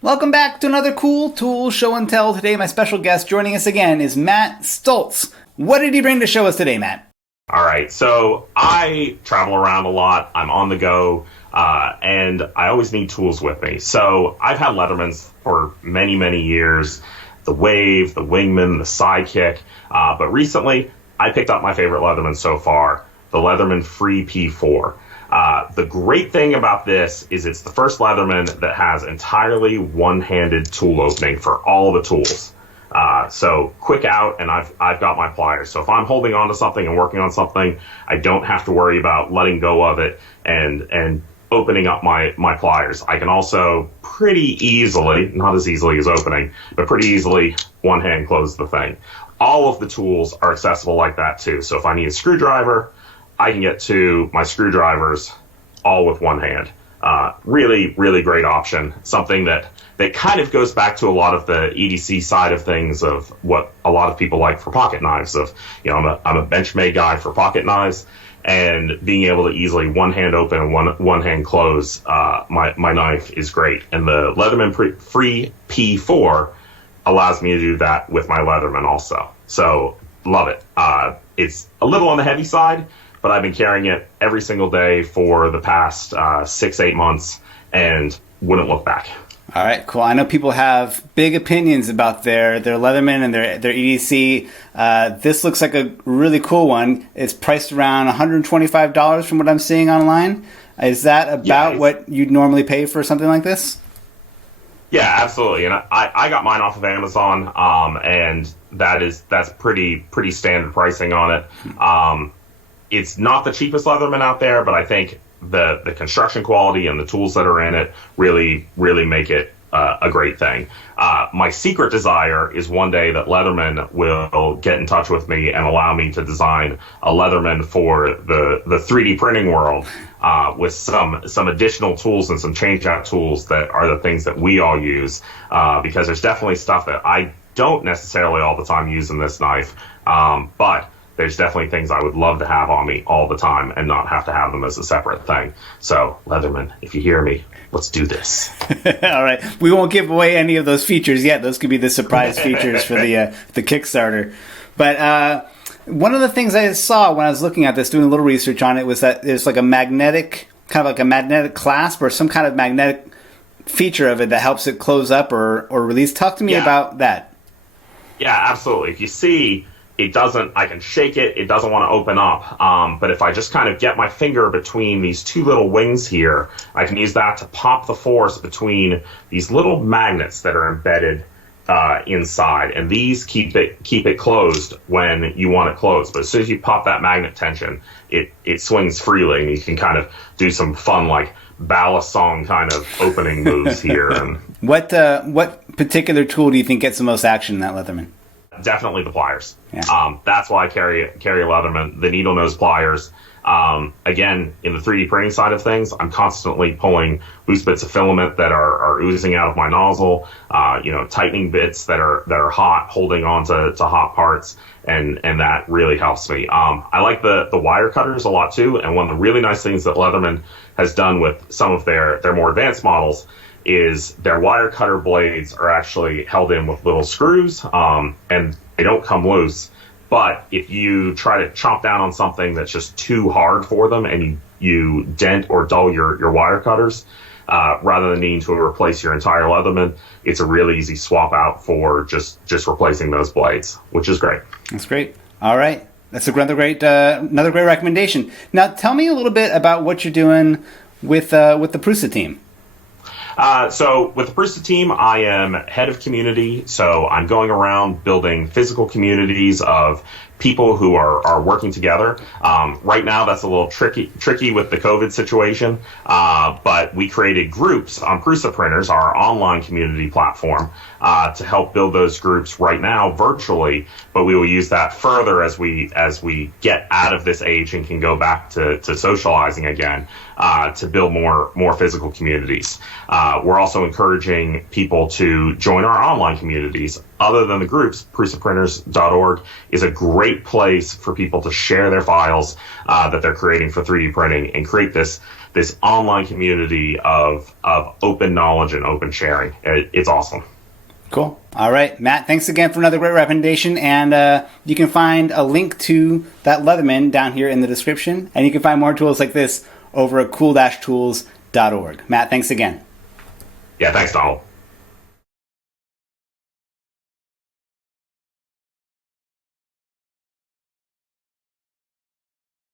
Welcome back to another cool tool show and tell. Today, my special guest joining us again is Matt Stultz. What did he bring to show us today, Matt? All right, so I travel around a lot. I'm on the go, and I always need tools with me. So I've had Leathermans for many, many years. The Wave, the Wingman, the Sidekick. But recently, I picked up my favorite Leatherman so far, the Leatherman Free P4. The great thing about this is it's the first Leatherman that has entirely one-handed tool opening for all the tools. So quick out, and I've got my pliers. So if I'm holding on to something and working on something, I don't have to worry about letting go of it and opening up my pliers. I can also pretty easily, not as easily as opening, but pretty easily one hand close the thing. All of the tools are accessible like that too. So if I need a screwdriver, I can get to my screwdrivers all with one hand. Really, really great option. Something that kind of goes back to a lot of the EDC side of things of what a lot of people like for pocket knives. I'm a Benchmade guy for pocket knives, and being able to easily one hand open and one hand close my knife is great. And the Leatherman Free P4 allows me to do that with my Leatherman also. So love it. It's a little on the heavy side, but I've been carrying it every single day for the past 6-8 months and wouldn't look back. All right, cool. I know people have big opinions about their Leatherman and their EDC. This looks like a really cool one. It's priced around $125 from what I'm seeing online. Is that about what you'd normally pay for something like this? Yeah, absolutely. And I got mine off of Amazon, and that's pretty standard pricing on it. It's not the cheapest Leatherman out there, but I think the construction quality and the tools that are in it really make it a great thing. My secret desire is one day that Leatherman will get in touch with me and allow me to design a Leatherman for the 3D printing world with some additional tools and some change-out tools that are the things that we all use, because there's definitely stuff that I don't necessarily all the time use in this knife, but there's definitely things I would love to have on me all the time and not have to have them as a separate thing. So, Leatherman, if you hear me, let's do this. All right. We won't give away any of those features yet. Those could be the surprise features for the Kickstarter. But one of the things I saw when I was looking at this, doing a little research on it, was that there's like a magnetic clasp or some kind of magnetic feature of it that helps it close up or release. Talk to me about that. Yeah, absolutely. If you see, I can shake it, it doesn't want to open up, but if I just kind of get my finger between these two little wings here, I can use that to pop the force between these little magnets that are embedded inside, and these keep it closed when you want it closed. But as soon as you pop that magnet tension, it swings freely, and you can kind of do some fun, like, ballast song kind of opening moves here. And what particular tool do you think gets the most action in that Leatherman? Definitely the pliers. Yeah. That's why I carry a Leatherman, the needle nose pliers. Again, in the 3D printing side of things, I'm constantly pulling loose bits of filament that are oozing out of my nozzle, tightening bits that are hot, holding on to hot parts, and that really helps me. I like the wire cutters a lot too, and one of the really nice things that Leatherman has done with some of their more advanced models is their wire cutter blades are actually held in with little screws, and they don't come loose. But if you try to chomp down on something that's just too hard for them and you dent or dull your wire cutters, rather than needing to replace your entire Leatherman, it's a really easy swap out for just replacing those blades, which is great. That's great. All right. That's another great recommendation. Now, tell me a little bit about what you're doing with the Prusa team. So with the Prusa team, I am head of community. So I'm going around building physical communities of people who are working together. Right now, that's a little tricky with the COVID situation. But we created groups on Prusa Printers, our online community platform, to help build those groups right now virtually. But we will use that further as we get out of this age and can go back to socializing again, to build more physical communities. We're also encouraging people to join our online communities. other than the groups, prusaprinters.org is a great place for people to share their files that they're creating for 3D printing and create this online community of open knowledge and open sharing. It's awesome. Cool. All right, Matt, thanks again for another great recommendation. And you can find a link to that Leatherman down here in the description. And you can find more tools like this over at cool-tools.org. Matt, thanks again. Yeah, thanks, Donald.